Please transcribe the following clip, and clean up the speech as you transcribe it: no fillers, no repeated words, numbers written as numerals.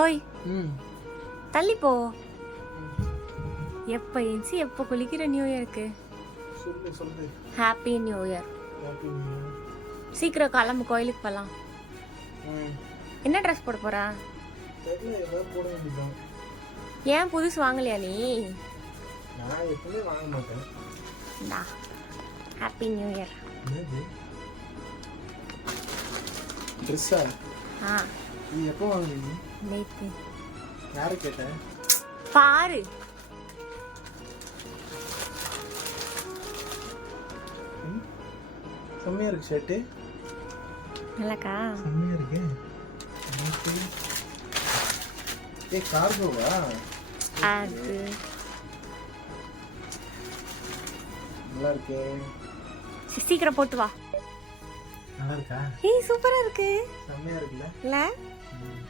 ஓய் தள்ளி போ. எப்போ ஏஞ்சி எப்போ குளிக்கிற நியூ இயருக்கு? Happy new year. சீக்கிரம் கிளம்பு, கோயிலுக்கு போகலாம். என்ன ட்ரெஸ் போட போறா? ஏன் புதுசு வாங்கலையா நீ? நான் எப்பவுமே வாங்க மாட்டேன். Happy new year. ட்ரெஸ்ஸா? நீ எப்போ வாங்குனீங்க? நேத்து. யாரை கேட்டேன்? பாரு. செம்மையா இருக்கு ஷர்ட்டு. நல்லாக்கா? செம்மையா இருக்கு. கார்கோவா? அது நல்லா இருக்கே. சீக்கிரம் போட்டு வா. நல்லா இருக்கா? ஏய் சூப்பரா இருக்கு. செம்மையா இருக்குல்ல? இல்ல